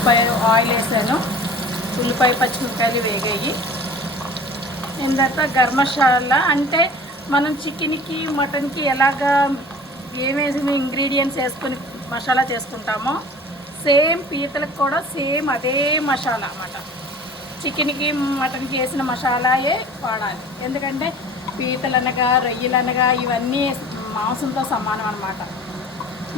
ఉల్లిపాయ ఆయిల్ వేసాను, ఉల్లిపాయ పచ్చిమిరపకాయలు వేగాయి. తర్వాత గరం మసాలా అంటే మనం చికెన్కి మటన్కి ఎలాగా ఏమేమి ఇంగ్రీడియంట్స్ వేసుకొని మసాలా చేసుకుంటామో సేమ్ పీతలకు కూడా సేమ్ అదే మసాలా అన్నమాట. చికెన్కి మటన్కి వేసిన మసాలాయే వాడాలి. ఎందుకంటే పీతలు అనగా రొయ్యలు అనగా ఇవన్నీ మాంసంతో సమానం అన్నమాట.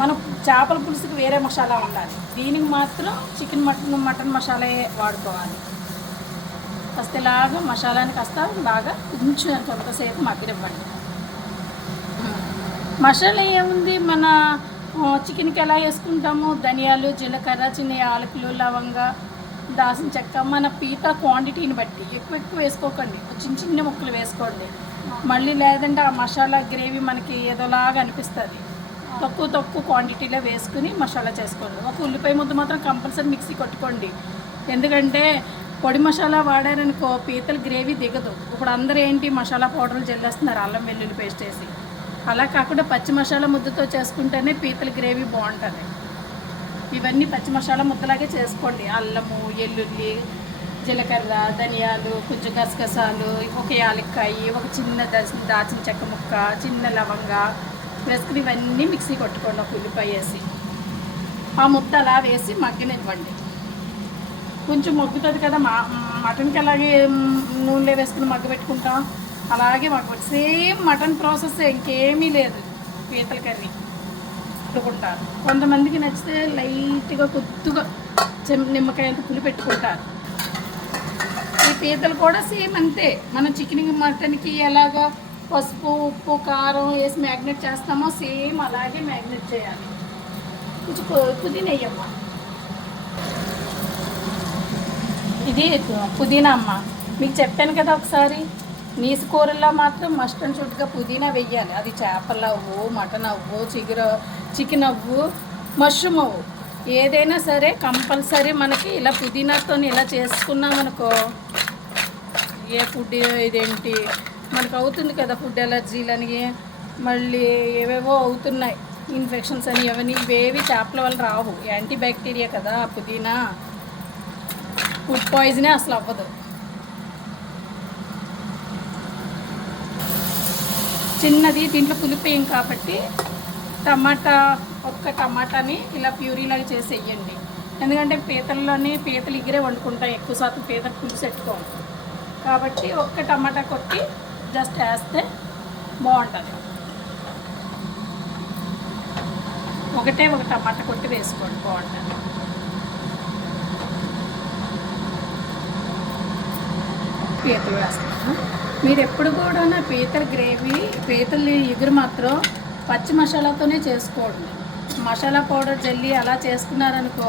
మనం చేపల పులుసుకి వేరే మసాలా ఉండాలి, దీనికి మాత్రం చికెన్ మటన్ మసాలాయే వాడుకోవాలి. కాస్త ఇలాగా మసాలాని కాస్త బాగా కొంచెం కొంతసేపు మగ్గనివ్వండి. మసాలా ఏముంది, మన చికెన్కి ఎలా వేసుకుంటాము, ధనియాలు, జీలకర్ర, చిన్న యాలకులు, లవంగా, దాల్చిన చెక్క, మన పీత క్వాంటిటీని బట్టి ఎక్కువ వేసుకోకండి, చిన్న చిన్న ముక్కలు వేసుకోండి. మళ్ళీ లేదంటే ఆ మసాలా గ్రేవీ మనకి ఏదోలాగా అనిపిస్తుంది. తక్కువ క్వాంటిటీలో వేసుకుని మసాలా చేసుకోండి. ఒక ఉల్లిపాయ ముద్ద మాత్రం కంపల్సరీ మిక్సీ కొట్టుకోండి. ఎందుకంటే పొడి మసాలా వాడారనుకో పీతల గ్రేవీ దిగదు. ఇప్పుడు అందరూ ఏంటి మసాలా పౌడర్లు జల్లేస్తున్నారు అల్లం వెల్లుల్లి పేస్ట్ వేసి. అలా కాకుండా పచ్చి మసాలా ముద్దతో చేసుకుంటేనే పీతల గ్రేవీ బాగుంటుంది. ఇవన్నీ పచ్చి మసాలా ముద్దలాగే చేసుకోండి. అల్లము, ఎల్లుల్లి, జీలకర్ర, ధనియాలు, కొంచెం గసగసాలు, ఒక యాలక్కాయ, ఒక చిన్న దాచిన చెక్క ముక్క, చిన్న లవంగా వేసుకుని ఇవన్నీ మిక్సీ కొట్టుకోండి. ఒక ఉల్లిపాయ వేసి ఆ ముద్ద అలా వేసి మగ్గనివ్వండి. కొంచెం మగ్గుతుంది కదా, మటన్కి అలాగే నూనెలో వేసుకుని మగ్గ పెట్టుకుంటాం, అలాగే మగ్గబెట్టి సేమ్ మటన్ ప్రాసెస్, ఇంకేమీ లేదు. పీతల కర్రీ పెట్టుకుంటారు. కొంతమందికి నచ్చితే లైట్గా కొద్దిగా నిమ్మకాయ అంత పులి పెట్టుకుంటారు. ఈ పీతలు కూడా సేమ్ అంతే. మనం చికెన్కి మటన్కి ఎలాగా పసుపు, ఉప్పు, కారం వేసి మ్యాగ్నేట్ చేస్తామో సేమ్ అలాగే మ్యాగ్నేట్ చేయాలి. కొంచెం పుదీనా వేయమ్మా, ఇది పుదీనా అమ్మ. మీకు చెప్పాను కదా ఒకసారి, నీసు కూరల్లో మాత్రం మస్ట్ అండ్ షుడ్గా పుదీనా వెయ్యాలి. అది చేపలు అవ్వు, మటన్ అవ్వు, చికెన్ అవ్వు, మష్రూమ్ అవ్వు, ఏదైనా సరే కంపల్సరీ మనకి ఇలా పుదీనాతో ఇలా చేసుకున్నామనుకో ఏ ఫుడ్ ఇదేంటి మనకు అవుతుంది కదా, ఫుడ్ ఎలర్జీలని మళ్ళీ ఏవేవో అవుతున్నాయి, ఇన్ఫెక్షన్స్ అని. ఇవేవి చేపల వల్ల రావు, యాంటీ బ్యాక్టీరియా కదా పుదీనా. ఫుడ్ పాయిజనే అసలు అవ్వదు. చిన్నది దీంట్లో పులిపేయం కాబట్టి ఒక్క టమాటాని ఇలా ప్యూరీలాగా చేసి వేయండి. ఎందుకంటే పీతలు ఇగిరే వండుకుంటాం, ఎక్కువ శాతం పీతలు పులుసు పెట్టుకోం కాబట్టి ఒక్క టమాటా కొట్టి జస్ట్ వేస్తే బాగుంటుంది. ఒక టమాటా కొట్టి వేసుకోండి, బాగుంటుంది. పీతలు వేస్తాను. మీరు ఎప్పుడు కూడా పీతల గ్రేవీ, పీతల ఎగురు మాత్రం పచ్చి మసాలాతోనే చేసుకోండి. మసాలా పౌడర్ జల్లి అలా చేసుకున్నారనుకో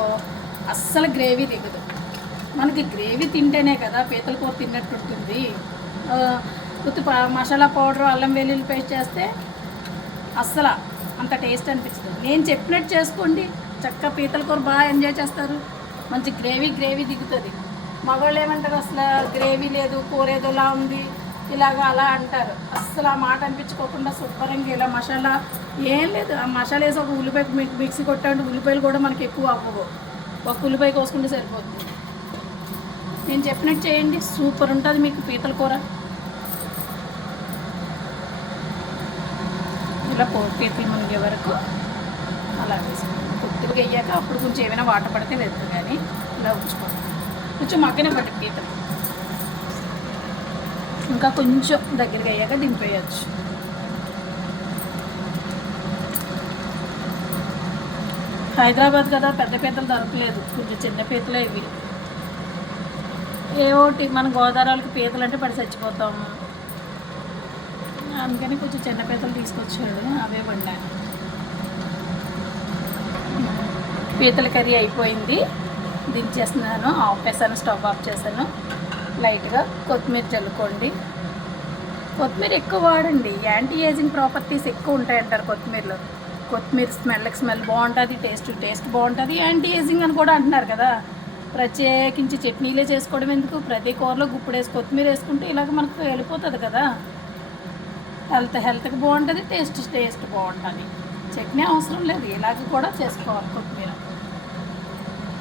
అస్సలు గ్రేవీ దిగదు. మనకి గ్రేవీ తింటేనే కదా పీతల కూర తిన్నట్టు ఉంటుంది. మసాలా పౌడర్, అల్లం వెల్లుల్లి పేస్ట్ చేస్తే అస్సలు అంత టేస్ట్ అనిపిస్తుంది. నేను చెప్పినట్టు చేసుకోండి, చక్కగా పీతల కూర బాగా ఎంజాయ్ చేస్తారు. మంచి గ్రేవీ దిగుతుంది. మగవాళ్ళు ఏమంటారు, అసలు గ్రేవీ లేదు, కూర ఏదోలా ఉంది, ఇలాగా అలా అంటారు. అస్సలు ఆ మాట అనిపించుకోకుండా శుభ్రంగా ఇలా మసాలా ఏం లేదు, ఆ మసాలా వేసి ఒక ఉల్లిపాయ మిక్సీ కొట్టాలంటే ఉల్లిపాయలు కూడా మనకి ఎక్కువ అవ్వవు, ఒక ఉల్లిపాయ కోసుకుంటే సరిపోతుంది. నేను చెప్పినట్టు చేయండి, సూపర్ ఉంటుంది మీకు పీతల కూర. ఇలా పీతలు మునిగే వరకు అలా వేసుకోండి. కొద్దిగా అయ్యాక అప్పుడు కొంచెం ఏమైనా వాటర్ పడితే వెళ్తుంది, కానీ ఇలా ఉంచుకోండి. కొంచెం మగ్గనే పట్టి పీతలు ఇంకా కొంచెం దగ్గరగా అయ్యాక దింపేయచ్చు. హైదరాబాద్ కదా, పెద్ద పీతలు దొరకలేదు, కొంచెం చిన్న పీతలే ఇవి. ఏవోటి మన గోదావరికి పీతలు అంటే పడి చచ్చిపోతాము, అందుకని కొంచెం చిన్న పీతలు తీసుకొచ్చాడు, అవే వండాను. పీతల కర్రీ అయిపోయింది, దించేస్తున్నాను. ఆపేసాను, స్టవ్ ఆఫ్ చేశాను. లైట్గా కొత్తిమీర చల్లుకోండి. కొత్తిమీర ఎక్కువ వాడండి, యాంటీ ఏజింగ్ ప్రాపర్టీస్ ఎక్కువ ఉంటాయంటారు కొత్తిమీరలో. కొత్తిమీర స్మెల్ బాగుంటుంది, టేస్ట్ బాగుంటుంది, యాంటీ ఏజింగ్ అని కూడా అంటున్నారు కదా. ప్రత్యేకించి చట్నీలే చేసుకోవడం ఎందుకు, ప్రతి కూరలో గుప్పుడేసి కొత్తిమీర వేసుకుంటే ఇలాగ మనకు వెళ్ళిపోతుంది కదా. హెల్త్కి బాగుంటుంది, టేస్ట్ బాగుంటుంది. చట్నీ అవసరం లేదు, ఇలాగ కూడా చేసుకోవాలి కొత్తిమీర.